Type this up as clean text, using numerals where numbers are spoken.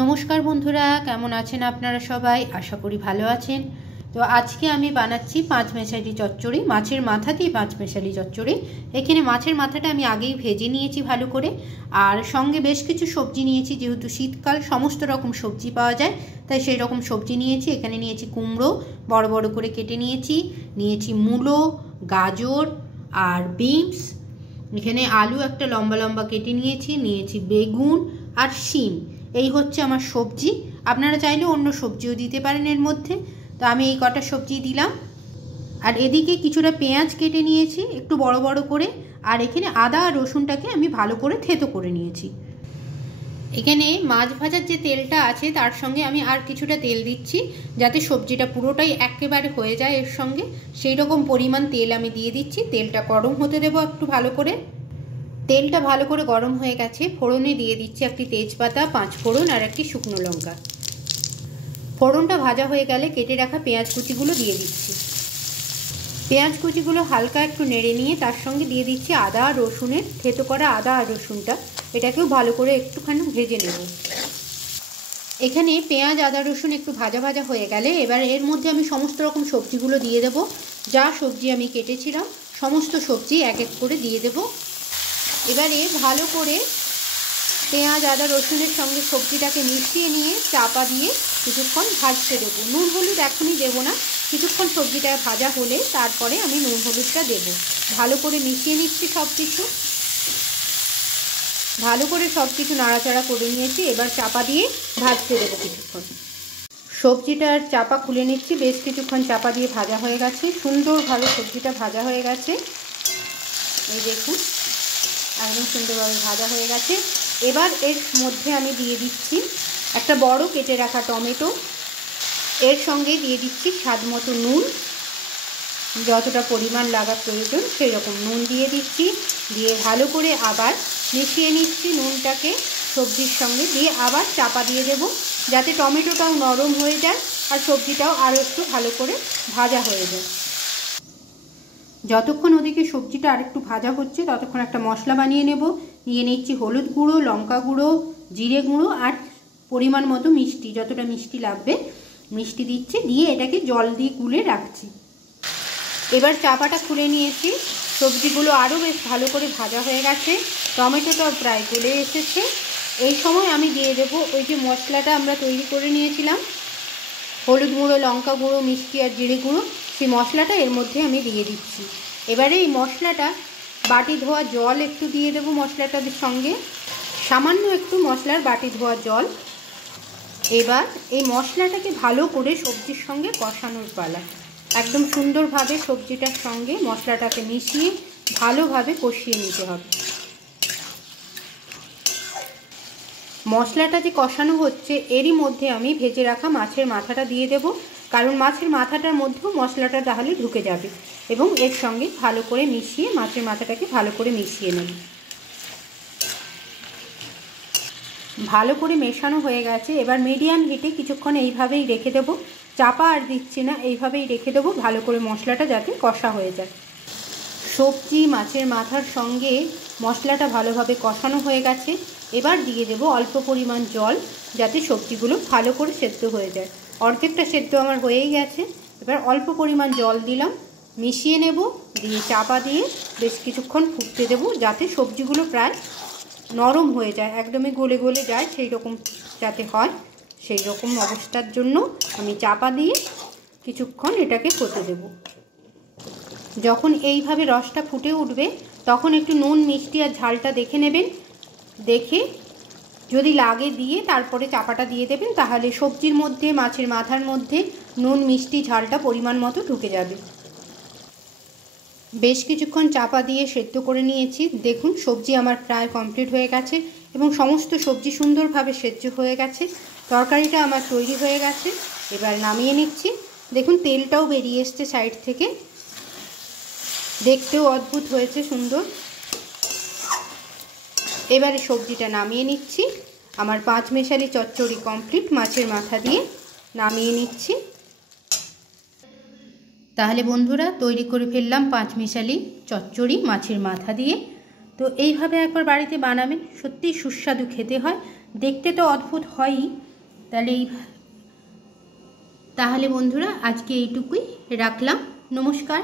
নমস্কার বন্ধুরা, কেমন আছেন আপনারা সবাই? আশা করি ভালো আছেন। তো আজকে আমি বানাচ্ছি পাঁচমেশালি চচ্চড়ি, মাছের মাথা দিয়ে পাঁচমেশালি চচ্চড়ি। এখানে মাছের মাথাটা আমি আগেই ভেজে নিয়েছি ভালো করে, আর সঙ্গে বেশ কিছু সবজি নিয়েছি। যেহেতু শীতকাল, সমস্ত রকম সবজি পাওয়া যায়, তাই সেই রকম সবজি নিয়েছি। এখানে নিয়েছি কুমড়ো, বড় বড় করে কেটে নিয়েছি মূলো, গাজর আর বিনস। এখানে আলু একটা লম্বা লম্বা কেটে নিয়েছি বেগুন আর শিম। এই হচ্ছে আমার সবজি। আপনারা চাইলে অন্য সবজিও দিতে পারেন এর মধ্যে, তো আমি এই কটা সবজি দিলাম। আর এদিকে কিছুটা পেঁয়াজ কেটে নিয়েছি একটু বড় বড় করে, আর এখানে আদা আর রসুনটাকে আমি ভালো করে থেতো করে নিয়েছি। এখানে মাছ ভাজার যে তেলটা আছে তার সঙ্গে আমি আর কিছুটা তেল দিচ্ছি, যাতে সবজিটা পুরোটাই একেবারে হয়ে যায় এর সঙ্গে। সেই রকম পরিমাণ তেল আমি দিয়ে দিচ্ছি। তেলটা গরম হতে দেবো একটু ভালো করে। তেলটা ভালো করে গরম হয়ে গেছে, ফোড়নে দিয়ে দিচ্ছি একটি তেজপাতা, 5 ফোড়ন আর একটি শুকনো লঙ্কা। ফোড়নটা ভাজা হয়ে গেলে কেটে রাখা পেঁয়াজ কুচিগুলো দিয়ে দিচ্ছি। পেঁয়াজ কুচিগুলো হালকা একটু নেড়ে নিয়ে তার সঙ্গে দিয়ে দিচ্ছি আদা আর রসুনের থেতো করা আদা আর রসুনটা। এটাকেও ভালো করে একটুখানি ভেজে নেব। এখানে পেঁয়াজ আদা রসুন একটু ভাজা ভাজা হয়ে গেলে এবার এর মধ্যে আমি সমস্ত রকম সবজিগুলো দিয়ে দেব। যা সবজি আমি কেটেছিলাম সমস্ত সবজি এক এক করে দিয়ে দেব। এবারে ভালো করে পেঁয়াজ আদা রসুনের সঙ্গে সবজিটাকে মিশিয়ে নিয়ে চাপা দিয়ে কিছুক্ষণ ভাজতে দেবো। নুন হলুদ এখনই দেবো না, কিছুক্ষণ সবজিটা ভাজা হলে তারপরে আমি নুন হলুদটা দেবো। ভালো করে মিশিয়ে নিচ্ছি সব কিছু। ভালো করে সব কিছু নাড়াচাড়া করে নিয়েছি। এবার চাপা দিয়ে ভাজতে দেবো কিছুক্ষণ। সবজিটার চাপা খুলে নিচ্ছি। বেশ কিছুক্ষণ চাপা দিয়ে ভাজা হয়ে গেছে, সুন্দরভাবে সবজিটা ভাজা হয়ে গেছে। এই দেখুন, একদম সুন্দরভাবে ভাজা হয়ে গেছে। এবার এর মধ্যে আমি দিয়ে দিচ্ছি একটা বড় কেটে রাখা টমেটো। এর সঙ্গে দিয়ে দিচ্ছি স্বাদ মতো নুন, যতটা পরিমাণ লাগার প্রয়োজন সেই রকম নুন দিয়ে দিচ্ছি। দিয়ে ভালো করে আবার মিশিয়ে নিচ্ছি নুনটাকে সবজির সঙ্গে, দিয়ে আবার চাপা দিয়ে দেব, যাতে টমেটোটাও নরম হয়ে যায় আর সবজিটাও আরও একটু ভালো করে ভাজা হয়ে যায়। যতক্ষণ ওদিকে সবজিটা আরেকটু ভাজা হচ্ছে ততক্ষণ একটা মশলা বানিয়ে নেব। নিয়ে নিচ্ছি হলুদ গুঁড়ো, লঙ্কা গুঁড়ো, জিরে গুঁড়ো আর পরিমাণ মতো মিষ্টি, যতটা মিষ্টি লাগবে মিষ্টি দিচ্ছি। দিয়ে এটাকে জল দিয়ে গুলে রাখছি। এবার চাপাটা খুলে নিয়েছি। সবজিগুলো আরও বেশ ভালো করে ভাজা হয়ে গেছে, টমেটোটাও প্রায় গলে এসেছে। এই সময় আমি দিয়ে দেব ওই যে মশলাটা আমরা তৈরি করে নিয়েছিলাম, হলুদ গুঁড়ো, লঙ্কা গুঁড়ো, মিষ্টি আর জিরে গুঁড়ো, সেই মশলাটা এর মধ্যে আমি দিয়ে দিচ্ছি। এবারে এই মশলাটা বাটি ধোয়া জল একটু দিয়ে দেবো মশলাটার সঙ্গে, সামান্য একটু মশলার বাটি ধোয়া জল। এবার এই মশলাটাকে ভালো করে সবজির সঙ্গে কষানোর পালা। একদম সুন্দরভাবে সবজিটার সঙ্গে মশলাটাকে মিশিয়ে ভালোভাবে কষিয়ে নিতে হবে। মশলাটা যে কষানো হচ্ছে এরই মধ্যে আমি ভেজে রাখা মাছের মাথাটা দিয়ে দেব, কারণ মাছের মাথাটার মধ্যেও মশলাটা তাহলে ঢুকে যাবে। এবং এর সঙ্গে ভালো করে মিশিয়ে মাছের মাথাটাকে ভালো করে মিশিয়ে নেব। ভালো করে মেশানো হয়ে গেছে। এবার মিডিয়াম হিটে কিছুক্ষণ এইভাবেই রেখে দেবো, চাপা আর দিচ্ছি না, এইভাবেই রেখে দেবো ভালো করে মশলাটা যাতে কষা হয়ে যায়। সবজি মাছের মাথার সঙ্গে মশলাটা ভালোভাবে কষানো হয়ে গেছে। এবার দিয়ে দেব অল্প পরিমাণ জল, যাতে সবজিগুলো ভালো করে সেদ্ধ হয়ে যায়। অর্ধেকটা সেদ্ধ আমার হয়েই গেছে। এবার অল্প পরিমাণ জল দিলাম, মিশিয়ে নেব, দিয়ে চাপা দিয়ে বেশ কিছুক্ষণ ফুটতে দেব, যাতে সবজিগুলো প্রায় নরম হয়ে যায়, একদমই গলে গলে যায় সেই রকম যাতে হয়, সেই রকম অবস্থার জন্য আমি চাপা দিয়ে কিছুক্ষণ এটাকে হতে দেব। যখন এইভাবে রসটা ফুটে উঠবে তখন একটু নুন মিষ্টি আর ঝালটা দেখে নেবেন। দেখে যদি লাগে দিয়ে তারপরে চাপাটা দিয়ে দেবেন, তাহলে সবজির মধ্যে মাছের মাথার মধ্যে নুন মিষ্টি ঝালটা পরিমাণ মতো ঢুকে যাবে। বেশ কিছুক্ষণ চাপা দিয়ে সেদ্ধ করে নিয়েছি। দেখুন সবজি আমার প্রায় কমপ্লিট হয়ে গেছে এবং সমস্ত সবজি সুন্দরভাবে সেদ্ধ হয়ে গেছে। তরকারিটা আমার তৈরি হয়ে গেছে। এবার নামিয়ে নিচ্ছি। দেখুন তেলটাও বেরিয়ে এসছে সাইড থেকে, দেখতেও অদ্ভুত হয়েছে, সুন্দর। এবারে সবজিটা নামিয়ে নিচ্ছি। আমার পাঁচমেশালি চচ্চড়ি কমপ্লিট, মাছের মাথা দিয়ে নামিয়ে নিচ্ছি। তাহলে বন্ধুরা তৈরি করে ফেললাম পাঁচমেশালি চচ্চড়ি মাছের মাথা দিয়ে। তো এইভাবে একবার বাড়িতে বানাবেন, সত্যিই সুস্বাদু খেতে হয়। দেখতে তো অদ্ভুত হয়ই। তাহলে বন্ধুরা আজকে এইটুকুই রাখলাম। নমস্কার।